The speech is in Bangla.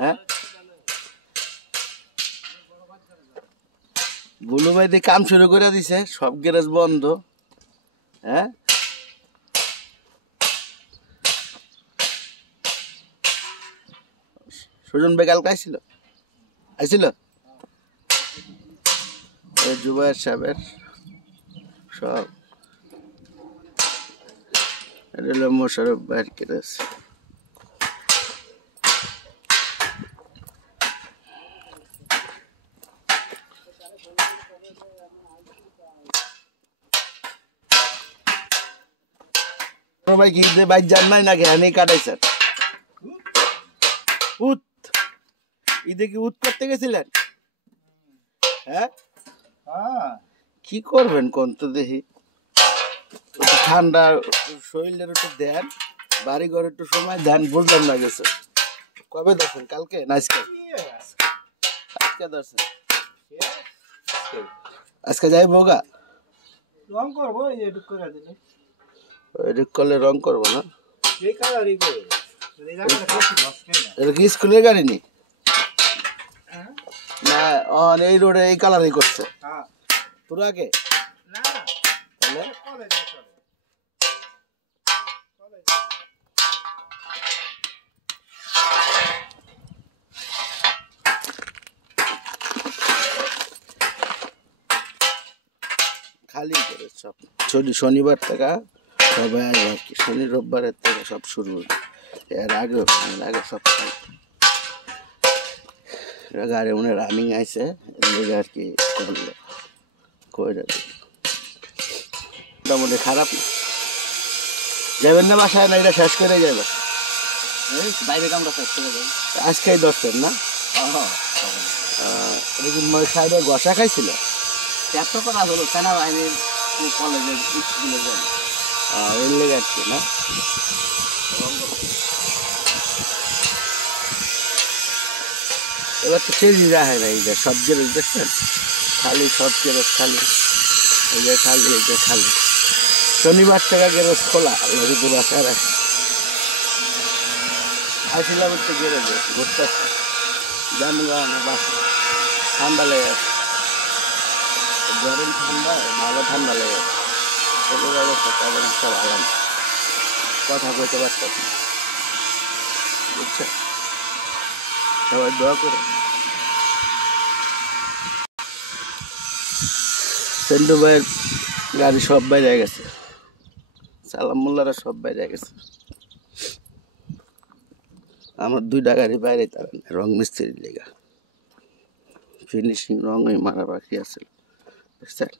হ্যাঁ বুলু ভাই দিয়ে কাম শুরু করে দিছে, সব গ্যারেজ বন্ধ। হ্যাঁ সুজন ভাই কালকে আইছিল জুবাইর সাহেবের সব। এটা হলো মোশারফ ভাইয়ের গ্যারেজ। ভাই কি বাইক যান নাই নাকি হানি কাটাইছেন? উত ঈদে কি উত করতে গেছিলেন? হ্যাঁ কি করবেন কোন তো দেখি, ঠান্ডা শরীরের একটু দেন, বাড়ি ঘরে একটু সময় দেন, বুঝলাম না গেছে। কবে ধরছেন? কালকে না আজকে? আজকে ধরছেন? আজকে যাই বোগা রং করবো, এডিট করে দিলে এডিট করলে রং করবো না। এটা কি স্কুলের গাড়ি নি না? এই রোডে এই কালারই করছে তোর আগে? খালি করে সব শনিবার থেকে সবাই আসবে আর কি, শনি রোববারের থেকে সব শুরু হবে। এর আগে সব গাড়ি মনে রানিং আইছে আর কি করলো কইরা মোটামুটি খারাপ না। যাবেন না বাসায়? না এটা শেষ করে যাবে? বাইরে কামটা শেষ করে যাবে। আজকেই দশটার না? সাইডে গসা খাইছিল এত করা হলো সেনাবাহিনীর কলেজের স্কুলে যাবে এর লেগে আসছে না? এবার তো চেঞ্জ রাখে না, এই যে সব গেরজ দেখছেন খালি, সব গেরজ খালি, এই যে খালি, এই যে খালি। শনিবার থেকে গেরজ খোলা, লরিপুর বাসায় রাখে। আসছিলাম একটু গেরজে ঘুরতে, জামগা না বাসা, ঠান্ডা লেগে আছে, গরম ঠান্ডা ভালো ঠান্ডা লেগে আছে। এদের অবস্থা তেমন একটা ভালো না, কথা বলতে পারতাম না, বুঝছেন? সবাই দোয়া করে। সেন্টু ভাইয়ের গাড়ি সব বাইরে গেছে, সালাম মোল্লারা সব বাইরে গেছে। আমার 2টা গাড়ি বাইরে, তার রং মিস্ত্রির লেগা ফিনিশিং রং ওই মারা বাকি আছে, বুঝছেন?